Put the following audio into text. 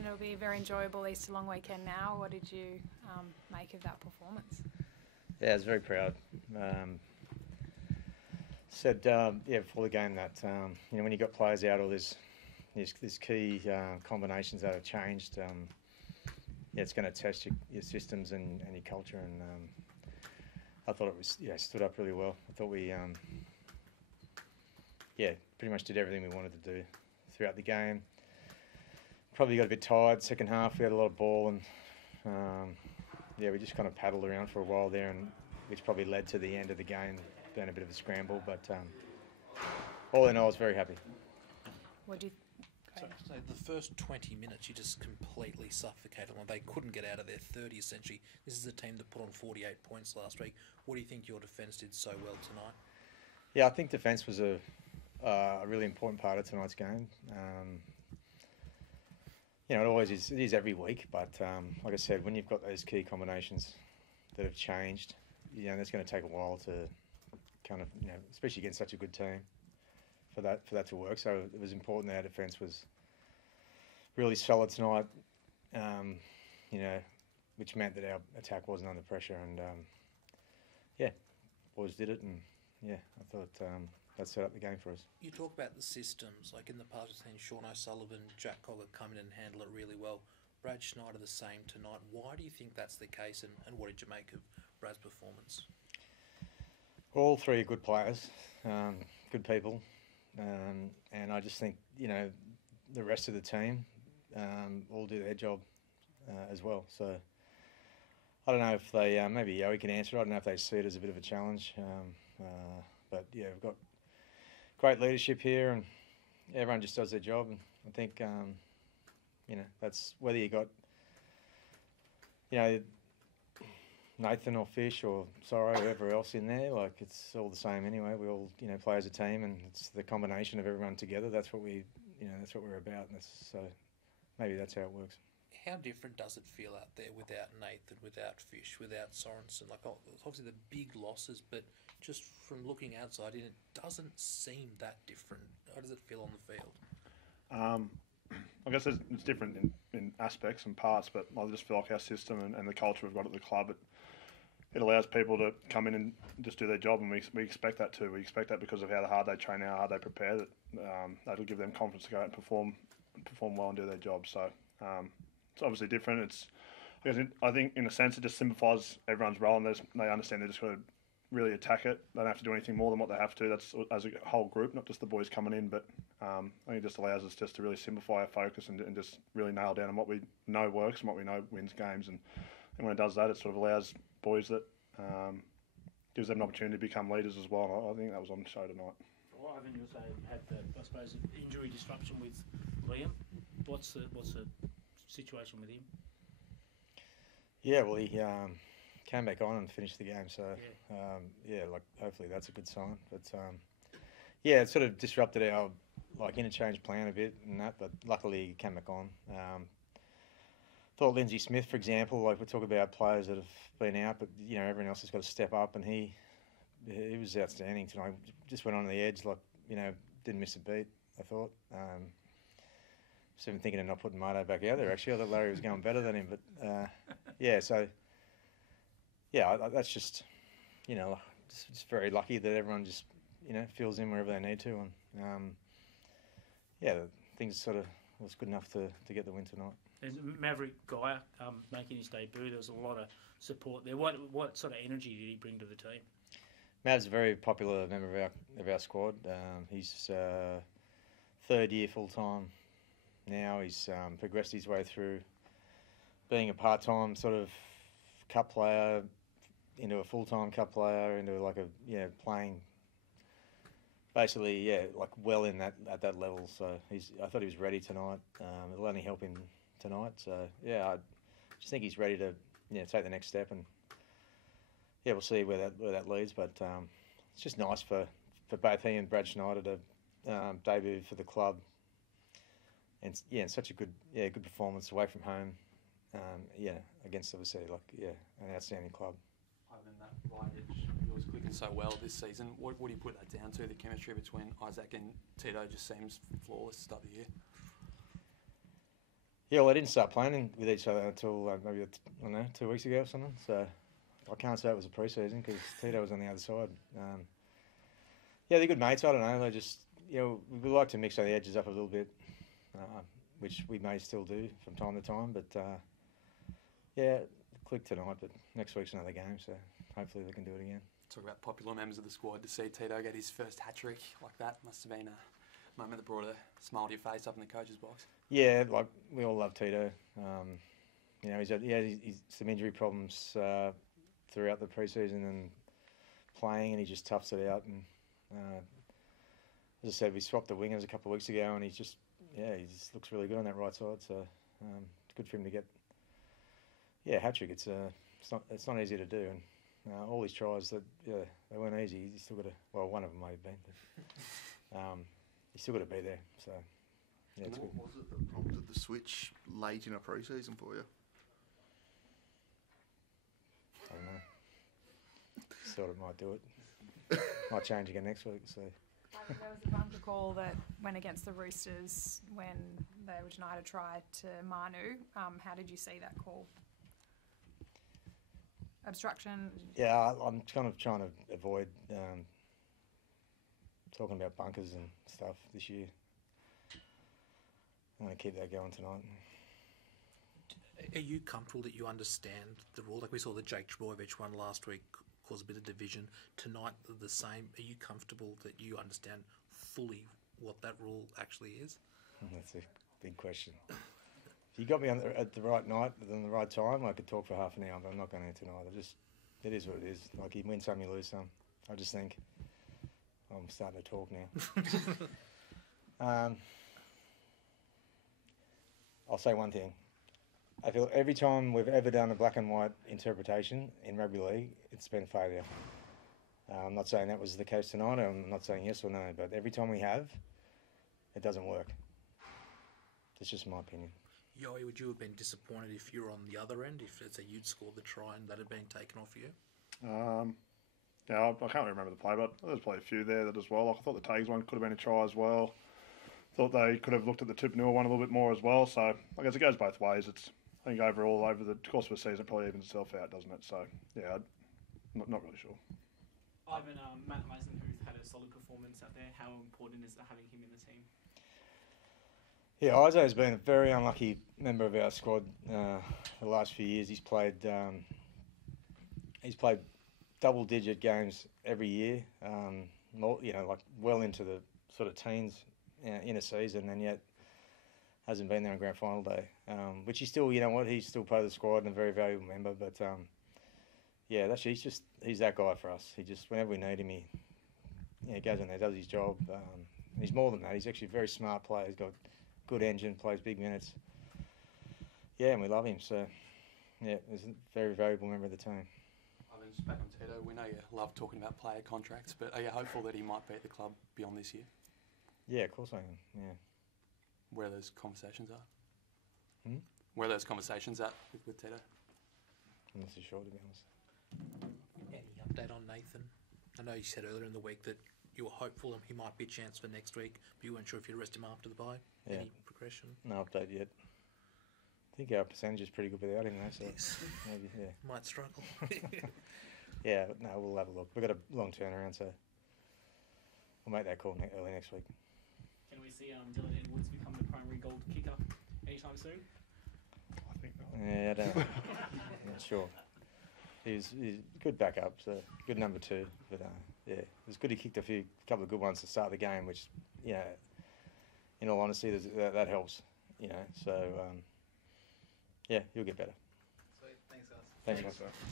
Ivan, it'll be a very enjoyable Easter long weekend now. What did you make of that performance? Yeah, I was very proud. Said before the game that when you got players out, or there's key combinations that have changed. It's going to test your systems and your culture, and I thought it was stood up really well. I thought we pretty much did everything we wanted to do throughout the game. Probably got a bit tired second half. We had a lot of ball, and we just kind of paddled around for a while there, and which probably led to the end of the game being a bit of a scramble. But all in all, I was very happy. What do you? So the first 20 minutes, you just completely suffocated them. They couldn't get out of their 30 essentially. This is a team that put on 48 points last week. What do you think your defence did so well tonight? Yeah, I think defence was a really important part of tonight's game. It always is. It is every week, but like I said, when you've got those key combinations that have changed, that's going to take a while to kind of, especially against such a good team, for that to work. So it was important that our defence was really solid tonight, which meant that our attack wasn't under pressure, and boys did it, and I thought that set up the game for us. You talk about the systems, like in the past we've seen Sean O'Sullivan, Jack Cogger come in and handle it really well. Brad Schneider the same tonight. Why do you think that's the case, and what did you make of Brad's performance? All three are good players, good people, and I just think the rest of the team all do their job as well. So I don't know if they maybe Yowie can answer. I don't know if they see it as a bit of a challenge, but we've got great leadership here, and everyone just does their job. And I think that's whether you got Nathan or Fish or Sorrow, whoever else in there, like it's all the same anyway. We all play as a team, and it's the combination of everyone together. That's what we're about. And so maybe that's how it works. How different does it feel out there without Nathan, without Fish, without Sorensen? Like obviously the big losses, but just from looking outside in, it doesn't seem that different. How does it feel on the field? I guess it's different in aspects and parts, but I just feel like our system and the culture we've got at the club, it allows people to come in and just do their job, and we expect that too. We expect that because of how hard they train, how hard they prepare, that that'll give them confidence to go out and perform well and do their job. So it's obviously different. I think in a sense it just simplifies everyone's role, and they understand they just got to really attack it. They don't have to do anything more than what they have to. That's as a whole group, not just the boys coming in, but I think it just allows us just to really simplify our focus and just really nail down on what we know works and what we know wins games. And when it does that, it sort of allows boys that gives them an opportunity to become leaders as well. And I think that was on show tonight. Well, Ivan, you also had the injury disruption with Liam. What's the situation with him? Yeah, well, he came back on and finished the game. So hopefully that's a good sign. But it sort of disrupted our interchange plan a bit and that. But luckily he came back on. Thought Lindsay Smith, for example, we talk about players that have been out, but everyone else has got to step up, and he was outstanding tonight. Just went on the edge, didn't miss a beat. I thought. Just even thinking of not putting Marto back out there. Actually, I thought Larry was going better than him, but that's just just very lucky that everyone just fills in wherever they need to, and things sort of was good enough to get the win tonight. There's Maverick Guy making his debut. There was a lot of support there. What sort of energy did he bring to the team? Mav's a very popular member of our squad. He's third year full time now. He's progressed his way through being a part-time sort of cup player into a full-time cup player into playing basically well in that at that level. So I thought he was ready tonight. It'll only help him tonight. So I just think he's ready to take the next step, and we'll see where that leads. But it's just nice for both he and Brad Schneider to debut for the club, and such a good performance away from home. Against obviously an outstanding club. Ivan, that right edge was clicking so well this season. What do you put that down to? The chemistry between Isaac and Tito just seems flawless to start the year. Yeah, well, they didn't start playing with each other until maybe, I don't know, 2 weeks ago or something. So I can't say it was a pre-season because Tito was on the other side. Yeah, they're good mates. I don't know. They just, we like to mix the edges up a little bit, which we may still do from time to time. But yeah, click tonight. But next week's another game, so hopefully they can do it again. Talk about popular members of the squad. To see Tito get his first hat-trick like that must have been a moment that brought a smile to your face up in the coach's box. Yeah, like we all love Tito. He's had some injury problems throughout the pre-season and playing, and he just toughs it out. And as I said, we swapped the wingers a couple of weeks ago, and he just looks really good on that right side. So it's good for him to get hat-trick. It's not easy to do, and all his tries they weren't easy. He's still got one of them may have been, but he's still got to be there. So yeah, it's good. What was it that prompted the switch late in a pre-season for you? I don't know. Just thought it might do it. Might change again next week. So. There was a bunker call that went against the Roosters when they were denied a try to Manu. How did you see that call? Obstruction? Yeah, I'm kind of trying to avoid talking about bunkers and stuff this year. I'm going to keep that going tonight. Are you comfortable that you understand the rule? Like we saw the Jake Trbojevic one last week cause a bit of division. Tonight, the same. Are you comfortable that you understand fully what that rule actually is? That's a big question. If you got me at the right night, on the right time, I could talk for half an hour, but I'm not going to tonight. It is what it is. Like, you win some, you lose some. I just think I'm starting to talk now. I'll say one thing. I feel every time we've ever done a black and white interpretation in rugby league, it's been failure. I'm not saying that was the case tonight. I'm not saying yes or no, but every time we have, it doesn't work. It's just my opinion. Yoey, would you have been disappointed if you were on the other end, if let's say you'd scored the try and that had been taken off you? Yeah, I can't remember the play, but there's probably a few there that as well. Like, I thought the Tags one could have been a try as well. Thought they could have looked at the Tupanua one a little bit more as well. So I guess it goes both ways. I think overall, over the course of a season, it probably evens itself out, doesn't it? So yeah, I'm not really sure. Ivan, Matt Eisenhuth had a solid performance out there. How important is having him in the team? Yeah, Iso has been a very unlucky member of our squad the last few years. He's played double-digit games every year, like well into the sort of teens in a season, and yet hasn't been there on grand final day. Which he's still, he's still part of the squad and a very valuable member. But he's that guy for us. He just, whenever we need him, he goes in there, does his job. He's more than that. He's actually a very smart player. He's got good engine, plays big minutes. Yeah, and we love him. So yeah, he's a very valuable member of the team. Just back on Tito, we know you love talking about player contracts, but are you hopeful that he might be at the club beyond this year? Yeah, of course I am, yeah. Where those conversations are? Where those conversations at with Tito? I'm not so sure, to be honest. Any update on Nathan? I know you said earlier in the week that you were hopeful he might be a chance for next week, but you weren't sure if you'd rest him after the bye. Yeah. Any progression? No update yet. I think our percentage is pretty good without him, though, so Yes. maybe, yeah. Might struggle. Yeah, no, we'll have a look. We've got a long turnaround, so we'll make that call early next week. Can we see Dylan Edwards become the primary goal kicker anytime soon? I think not. Yeah, I don't know. I'm not sure. He's a good backup, so good number two. But yeah, it was good he kicked a couple of good ones to start the game, which, in all honesty, that helps. So yeah, he'll get better. Sweet, thanks guys. Thanks, Thanks, guys. sir.